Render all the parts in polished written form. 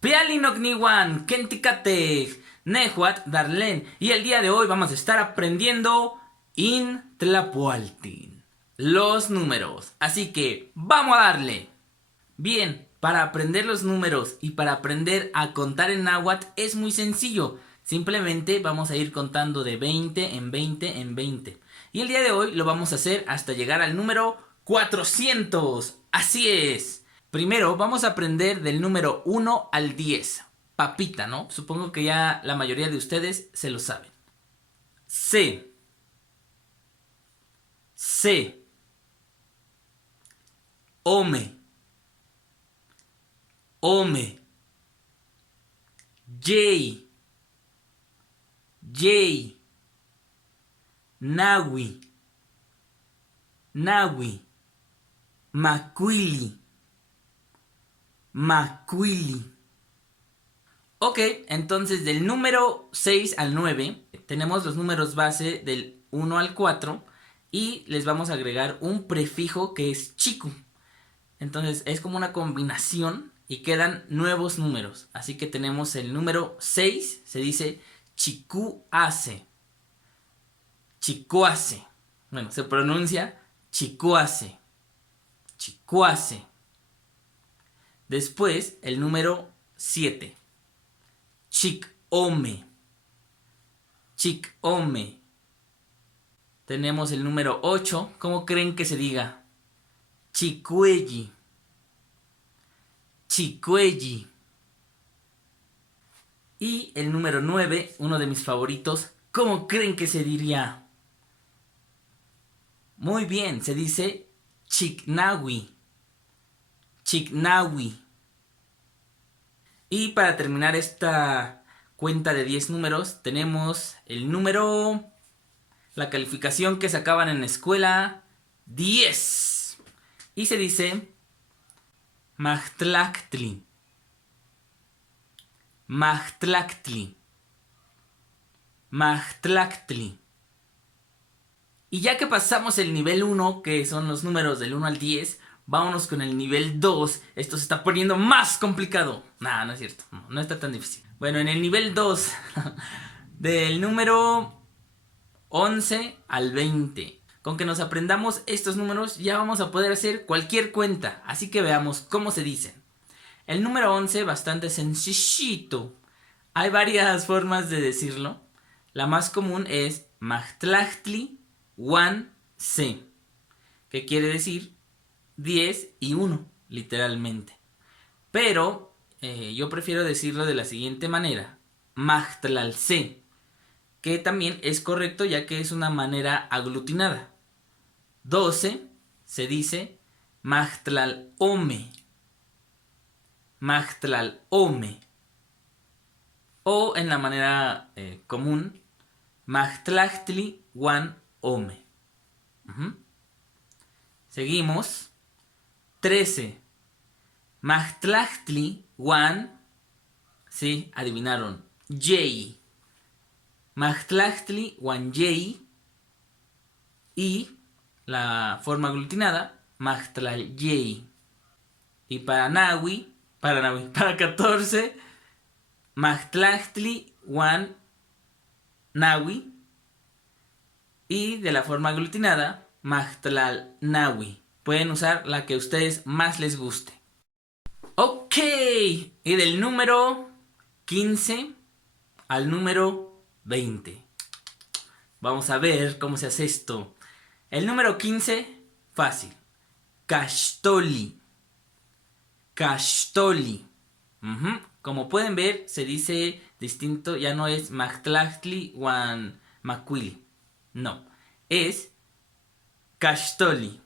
Pialinocniwan, Kenticatej, Nehuat, Darlen. Y el día de hoy vamos a estar aprendiendo In Tlapualtin, los números. Así que vamos a darle. Bien, para aprender los números y para aprender a contar en náhuatl es muy sencillo. Simplemente vamos a ir contando de 20 en 20 en 20. Y el día de hoy lo vamos a hacer hasta llegar al número 400. Así es. Primero vamos a aprender del número 1 al 10. Papita, ¿no? Supongo que ya la mayoría de ustedes se lo saben. C. C. Ome. Ome. Yey. Yey. Nawi. Nawi. Macuili. Macuili. Ok, entonces del número 6 al 9 tenemos los números base del 1 al 4 y les vamos a agregar un prefijo que es chiku. Entonces es como una combinación y quedan nuevos números. Así que tenemos el número 6, se dice chikuase. Chikuase. Bueno, se pronuncia chikuase. Chikuase. Después el número 7. Chikome. Chikome. Tenemos el número 8. ¿Cómo creen que se diga? Chikueyi. Chikueyi. Y el número 9, uno de mis favoritos. ¿Cómo creen que se diría? Muy bien, se dice Chiknawi. Chiknawi. Y para terminar esta cuenta de 10 números, tenemos el número, la calificación que sacaban en la escuela, 10. Y se dice Mahtlactli. Mahtlactli. Mahtlactli. Y ya que pasamos el nivel 1, que son los números del 1 al 10, vámonos con el nivel 2. Esto se está poniendo más complicado. Nah, no es cierto. No está tan difícil. Bueno, en el nivel 2, del número 11 al 20. Con que nos aprendamos estos números ya vamos a poder hacer cualquier cuenta. Así que veamos cómo se dicen. El número 11, bastante sencillito. Hay varias formas de decirlo. La más común es Mahtlachtli Wan Se, que quiere decir 10 y 1, literalmente. Pero yo prefiero decirlo de la siguiente manera. Mahtlalse, que también es correcto ya que es una manera aglutinada. 12 se dice Mahtlalome. Mahtlalome. O en la manera común, Mahtlachtli Wan Ome. Seguimos. 13. Mahtlachtli Wan. Sí, adivinaron. Yei. Mahtlachtli Wan Yei. Y la forma aglutinada, Mahtlal Yei. Y para 14, Mahtlachtli Wan Nawi. Y de la forma aglutinada, Mahtlal Nawi. Pueden usar la que a ustedes más les guste. Ok, y del número 15 al número 20. Vamos a ver cómo se hace esto. El número 15, fácil. Kashtoli. Kashtoli. Como pueden ver, se dice distinto, ya no es Mahtlachtli Wan Macuili. No, es Kashtoli.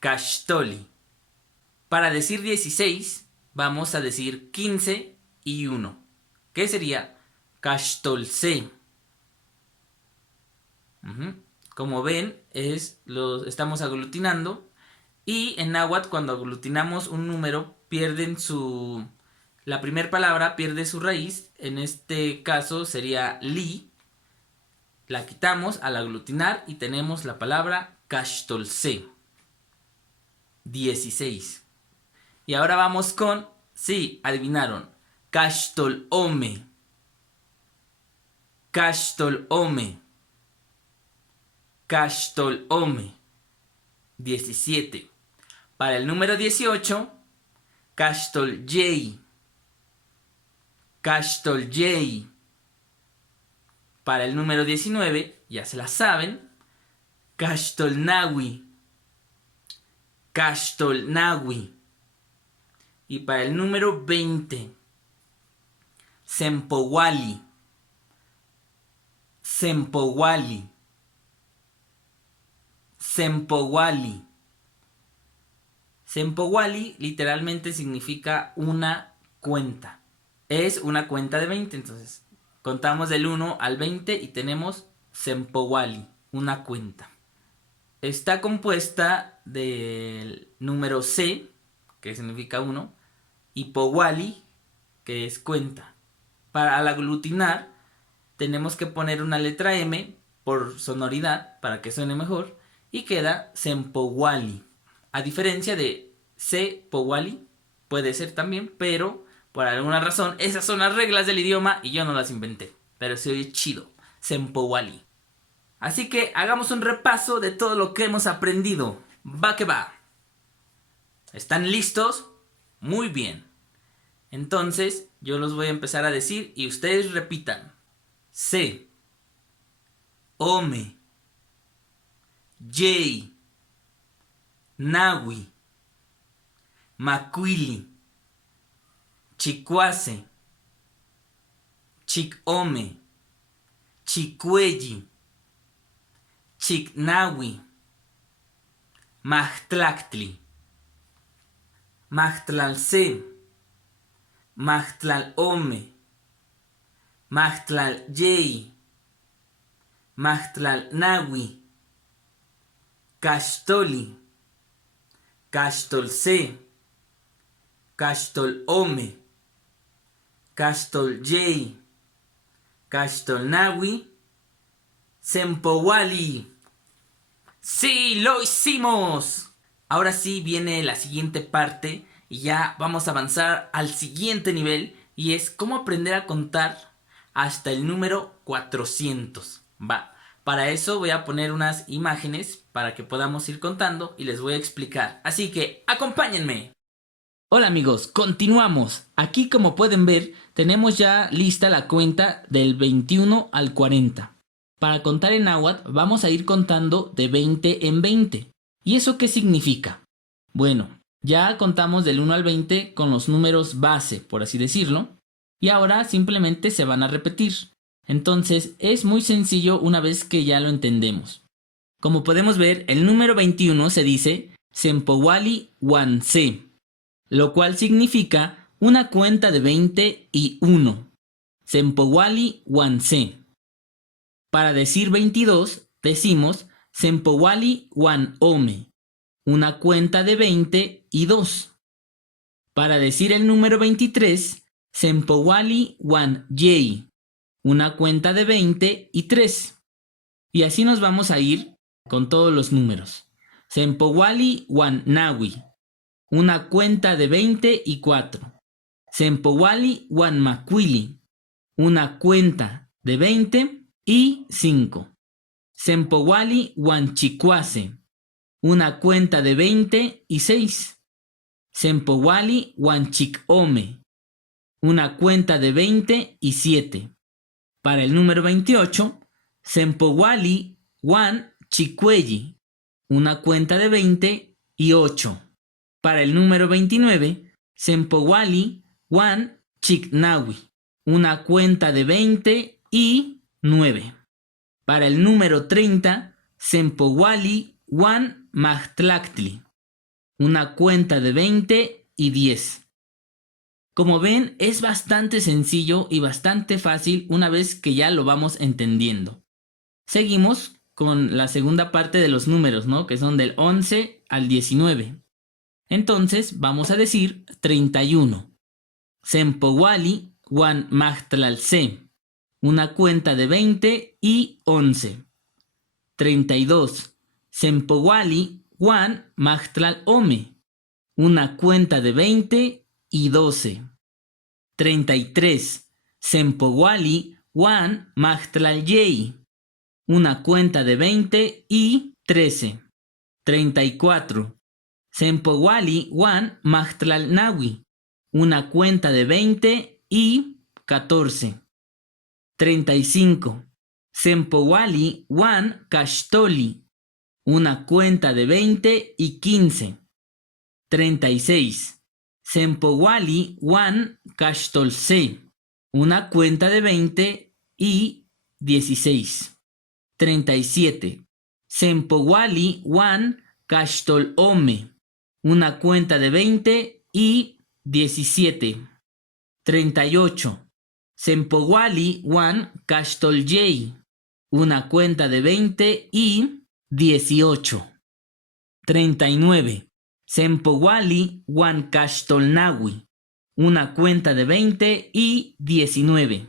Kashtoli. Para decir 16, vamos a decir 15 y 1. ¿Qué sería? Kashtolse. Como ven, estamos aglutinando. Y en náhuatl, cuando aglutinamos un número, la primera palabra pierde su raíz. En este caso sería li. La quitamos al aglutinar y tenemos la palabra kashtolse. 16. Y ahora vamos con Sí, adivinaron. Cachtolome. Cachtolome. Cachtolome. 17. Para el número 18, Castoljei. Castoljei. Para el número 19, ya se la saben, Castolnawi. Castolnawi. Y para el número 20, Sempowali. Sempowali. Sempowali. Sempowali literalmente significa una cuenta. Es una cuenta de 20, entonces contamos del 1 al 20 y tenemos Sempowali, una cuenta. Está compuesta del número C, que significa 1, y Powali, que es cuenta. Para al aglutinar tenemos que poner una letra M por sonoridad, para que suene mejor, y queda Sempowali. A diferencia de Sepowali, puede ser también, pero por alguna razón esas son las reglas del idioma y yo no las inventé. Pero se oye chido, Sempowali. Así que hagamos un repaso de todo lo que hemos aprendido. Va que va. ¿Están listos? Muy bien. Entonces yo los voy a empezar a decir y ustedes repitan. Se, Ome, Yei, Nawi, Macuili, Chicuase, Chicome, Chicuelli, Chicnawi, Mahtlactli, Mahtlalce, Mahtlalome, Mahtlalyei, Mahtlalnawi, Cachtoli, Cachtolce, Cachtolome, Castolyei, Cachtolnawi, Sempowali. ¡Sí, lo hicimos! Ahora sí viene la siguiente parte y ya vamos a avanzar al siguiente nivel y es cómo aprender a contar hasta el número 400. Va, para eso voy a poner unas imágenes para que podamos ir contando y les voy a explicar. Así que acompáñenme. Hola amigos, continuamos. Aquí como pueden ver tenemos ya lista la cuenta del 21 al 40. Para contar en náhuatl vamos a ir contando de 20 en 20. ¿Y eso qué significa? Bueno, ya contamos del 1 al 20 con los números base, por así decirlo, y ahora simplemente se van a repetir. Entonces es muy sencillo una vez que ya lo entendemos. Como podemos ver, el número 21 se dice Sempowali Wanse, lo cual significa una cuenta de 20 y 1. Sempowali Wanse. Para decir 22, decimos Sempowali Wan Ome, una cuenta de 20 y 2. Para decir el número 23, Sempowali Wan Yei, una cuenta de 20 y 3. Y así nos vamos a ir con todos los números. Sempowali Wan Nawi, una cuenta de 20 y 4. Sempowali Wan Macuili, una cuenta de 20 y 5. Sempowali Wan Chicuase, una cuenta de 20 y 6. Sempowali Wan Chicome, una cuenta de 20 y 7. Para el número 28, Sempowali Wan Chicuelli, una cuenta de 20 y 8. Para el número 29, Sempowali Wan Chicnawi, una cuenta de 20 y 9. Para el número 30, Sempowali Wan Mahtlactli, una cuenta de 20 y 10. Como ven, es bastante sencillo y bastante fácil una vez que ya lo vamos entendiendo. Seguimos con la segunda parte de los números, ¿no? Que son del 11 al 19. Entonces vamos a decir 31. Sempowali Wan Mahtlalce, una cuenta de 20 y 11. 32. Sempowali Wan Mahtlalome, una cuenta de 20 y 12. 33. Sempowali Wan Machtlalyey. Una cuenta de 20 y 13. 34. Sempowali Wan Machtlalnawi. Una cuenta de 20 y 14. 35. Sempowali Wan Kashtoli. Una cuenta de 20 y 15. 36. Sempowali Wan Kashtolse. Una cuenta de 20 y 16. 37. Sempowali Wan Kashtolome. Una cuenta de 20 y 17. 38. Sempowali Wan Kashtolyey. Una cuenta de 20 y 18. 39. Sempowali Wan Kashtolnawi. Una cuenta de 20 y 19.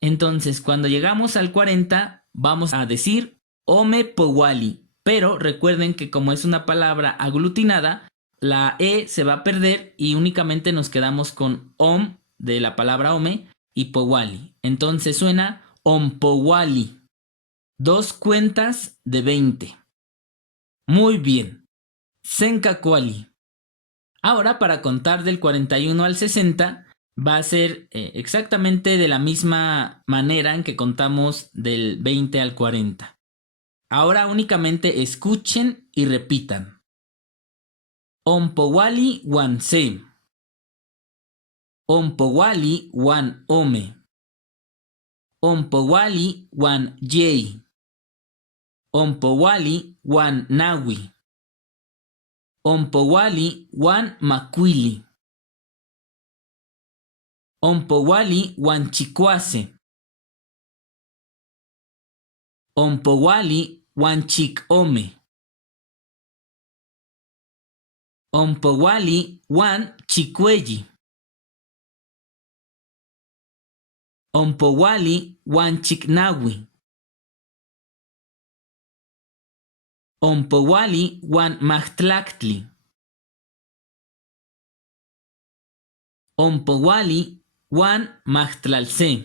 Entonces, cuando llegamos al 40, vamos a decir Ome Powali. Pero recuerden que como es una palabra aglutinada, la E se va a perder y únicamente nos quedamos con Om de la palabra Ome y Powali. Entonces suena Ompowali. 2 cuentas de 20. Muy bien. Senkakwali. Ahora, para contar del 41 al 60, va a ser exactamente de la misma manera en que contamos del 20 al 40. Ahora únicamente escuchen y repitan. Ompowali wan se. Ompowali wan ome. Ompowali wan yei. Ompowali wan nawi. Ompowali wan makwili. Ompowali wan chikwase. Ompowali wan chikome. Ompowali wan chikweyi. Ompowali wan chiknawi. Ompowali wan machtlaktli. Ompowali wan machtlalse.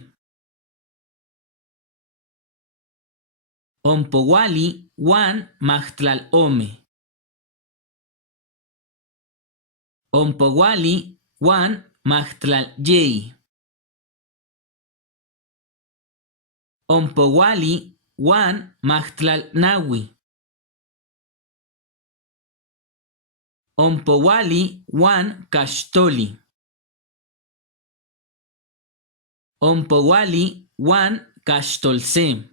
Ompowali wan machtlalome. Ompowali wan machtlalyey. Ompowali wan machtlalnawi. Ompowali wan kashtoli. Ompowali wan kashtolse.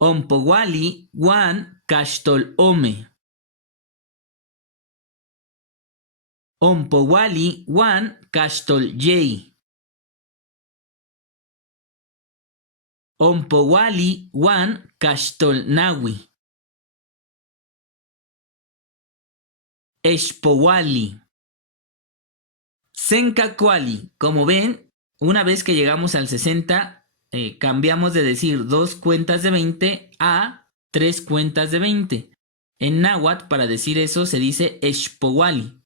Ompowali wan kashtolome. Ompowali wan kashtolye. Ompowali wan kashtolnawi. Eshpowali. Senkakwali. Como ven, una vez que llegamos al 60, cambiamos de decir 2 cuentas de 20 a 3 cuentas de 20. En náhuatl, para decir eso, se dice Eshpowali.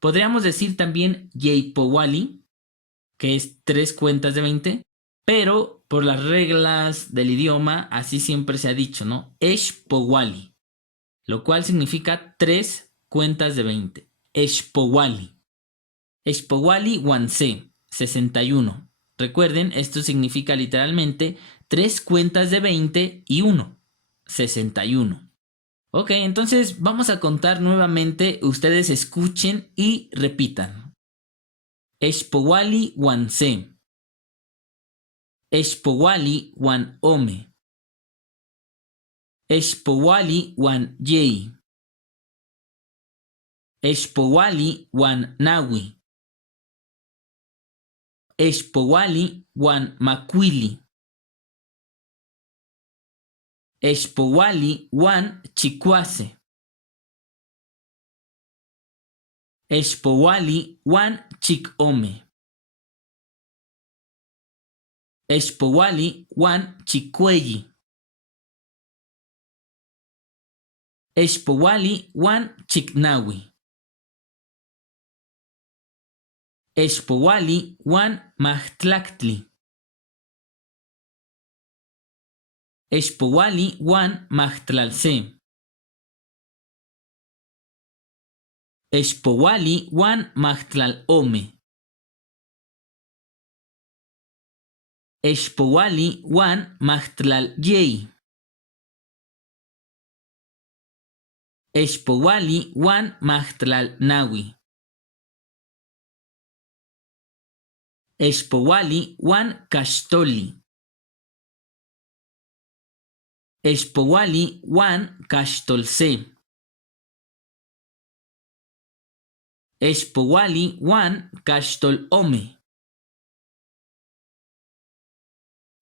Podríamos decir también Yeipowali, que es 3 cuentas de 20, pero por las reglas del idioma, así siempre se ha dicho, ¿no? Eshpowali, lo cual significa 3 cuentas de 20. Eshpowali. Eshpowali wanse, 61. Recuerden, esto significa literalmente 3 cuentas de 20 y 1, 61. Ok, entonces vamos a contar nuevamente. Ustedes escuchen y repitan. Eshpowali wanse. Eshpowali wan ome. Eshpowali wan yei. Eshpowali wan nawi. Eshpowali wan makwili. Eshpowali wan chikwase. Eshpowali wan chikome. Eshpowali wan chikweyi. Eshpowali wan chiknawi. Expowali wan mahtlactli. Expowali wan mahtlalce. Expowali wan mahtlalome. Expowali wan mahtlalyei. Expowali wan mahtlalnawi. Expowali wan caxtoli. Expowali wan caxtolce. Expowali wan caxtolome.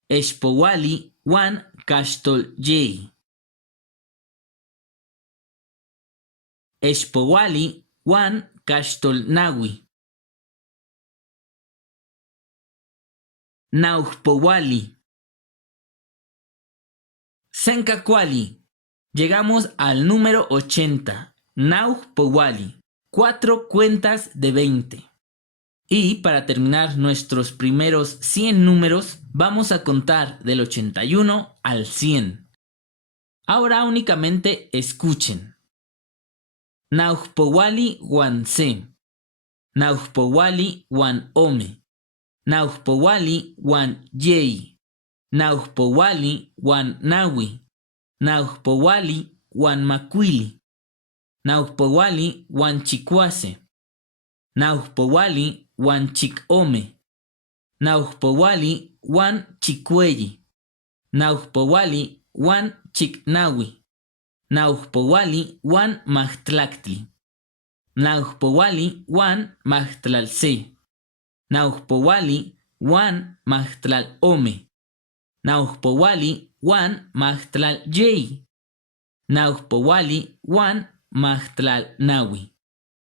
Expowali wan caxtolyei. Expowali wan caxtolnawi. Nauhpowali. Sencacuali. Llegamos al número 80. Nauhpowali. 4 cuentas de 20. Y para terminar nuestros primeros 100 números, vamos a contar del 81 al 100. Ahora únicamente escuchen. Nauhpowali wan se. Nauhpowali wan ome. Nauhpowali wan yei. Nauhpowali wan nawi. Nauhpowali wan macuili. Nauhpowali wan chicuase. Nauhpowali wan chicome. Nauhpowali wan chicueyi. Nauhpowali wan chicnawi. Nauhpowali wan mahtlactli. Nauhpowali wan mahtlalce. Nauhpowali wan mahtlalome. Nauhpowali wan mahtlalyei. Nauhpowali wan mahtlalnawi.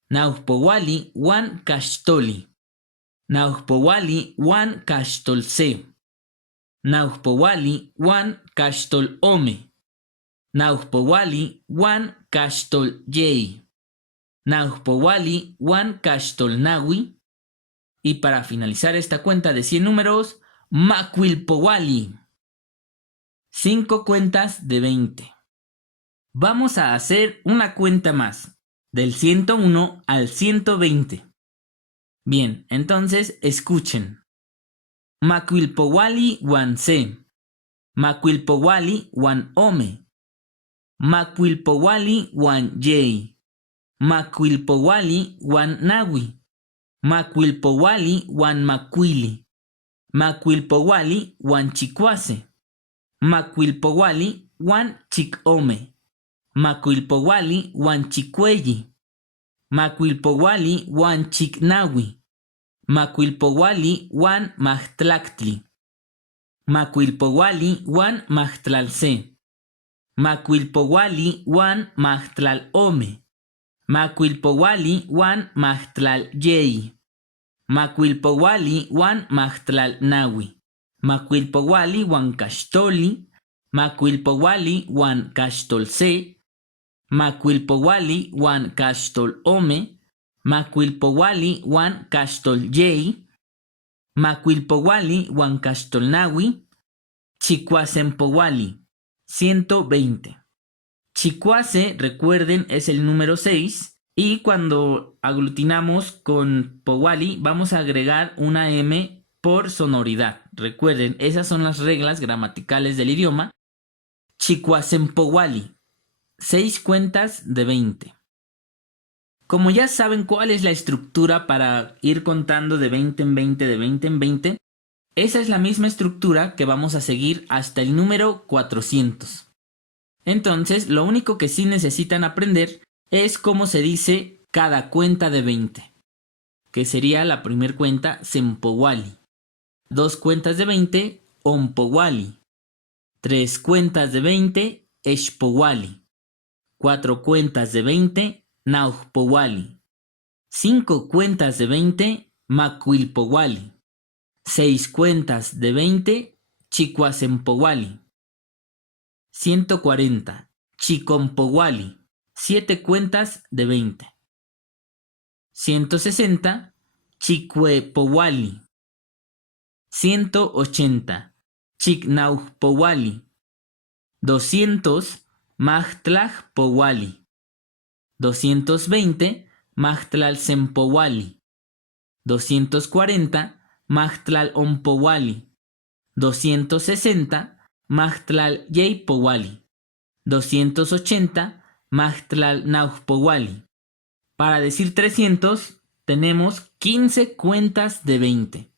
Nauhpowali wan caxtoli. Nauhpowali wan caxtolce. Nauhpowali wan caxtolome. Nauhpowali wan caxtolyei. Nauhpowali wan caxtolnawi. Y para finalizar esta cuenta de 100 números, macuilpowali. 5 cuentas de 20. Vamos a hacer una cuenta más, del 101 al 120. Bien, entonces escuchen. Macuilpowali wan se. Macuilpowali wan ome. Macuilpowali wan yei. Macuilpowali wan nawi. Macuilpowali wan macuili. Macuilpowali wan chicuase. Macuilpowali wan chicome. Macuilpowali wan chicueyi. Macuilpowali wan chicnawi. Macuilpowali wan mahtlactli. Macuilpowali wan mahtlalce. Macuilpowali wan mahtlalome. Macuilpowali wan mahtlalyei. Macuilpowali wan mahtlalnawi. Macuilpowali wan caxtoli. Macuilpowali wan caxtolce. Macuilpowali wan caxtolome. Macuilpowali wan caxtolyei. Macuilpowali wan caxtolnawi. Chicuasempowali. 120. Chicuase, recuerden, es el número 6. Y cuando aglutinamos con powali, vamos a agregar una M por sonoridad. Recuerden, esas son las reglas gramaticales del idioma. Chicuasempowali. 6 cuentas de 20. Como ya saben cuál es la estructura para ir contando de 20 en 20, de 20 en 20, esa es la misma estructura que vamos a seguir hasta el número 400. Entonces, lo único que sí necesitan aprender es cómo se dice cada cuenta de 20, que sería la primera cuenta sempowali, 2 cuentas de 20 ompowali, 3 cuentas de 20 expowali, 4 cuentas de 20 nauhpowali, 5 cuentas de 20 macuilpowali, 6 cuentas de 20 chicuasempowali. 140. Chicompowali. 7 cuentas de 20. 160. Chicuepowali. 180. Chicnauhpowali. 200. Majtlajpowali. 220. Majtlalsempowali. 240. Majtlalompowali. 260. Majtlalyeypowali. 280. Majtlalnauhpowali. Para decir 300, tenemos 15 cuentas de 20.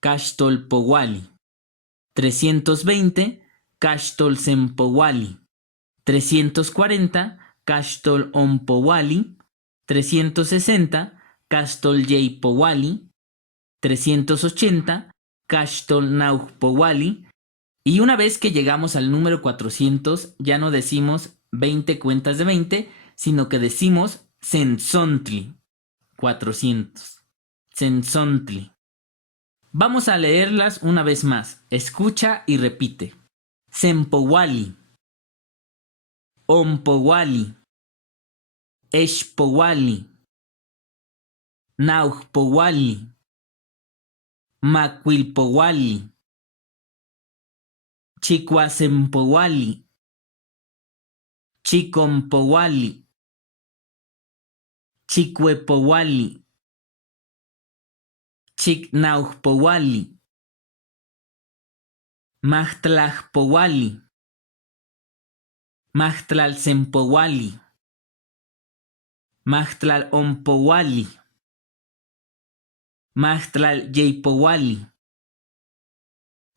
Cachtolpowali. 320. Cachtolsempowali. 340. Cachtolompowali. 360. Castolyeypowali. 380. Cachtolnauhpowali. Y una vez que llegamos al número 400, ya no decimos 20 cuentas de 20, sino que decimos Tzentzontle. 400. Tzentzontle. Vamos a leerlas una vez más. Escucha y repite. Sempowali. Ompowali. Expowali. Nauhpowali. Macuilpowali. Chicuasempowali. Chicompowali. Chicuepowali. Chicnauhpowali. Majtlajpowali. Majtlalsempowali. Majtlalompowali. Majtlalyeypowali.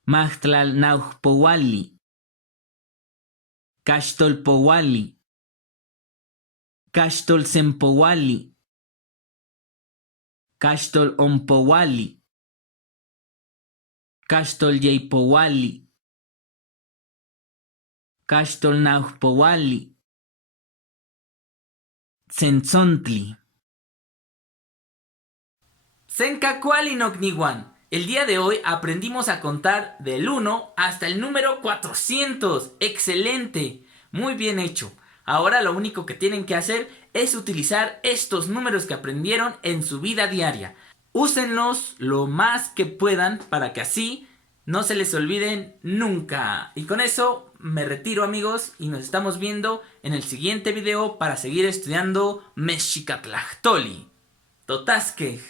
Majtlalnauhpowali. Cachtolpowali. Cachtolsempowali. Cachtolompowali. Castolyeypowali. Cachtolnauhpowali. Tzentzontle. Sencacuali nocniwan. El día de hoy aprendimos a contar del 1 hasta el número 400. ¡Excelente! Muy bien hecho. Ahora lo único que tienen que hacer es utilizar estos números que aprendieron en su vida diaria. Úsenlos lo más que puedan para que así no se les olviden nunca. Y con eso me retiro, amigos, y nos estamos viendo en el siguiente video para seguir estudiando Mexicatlachtoli. Totasque.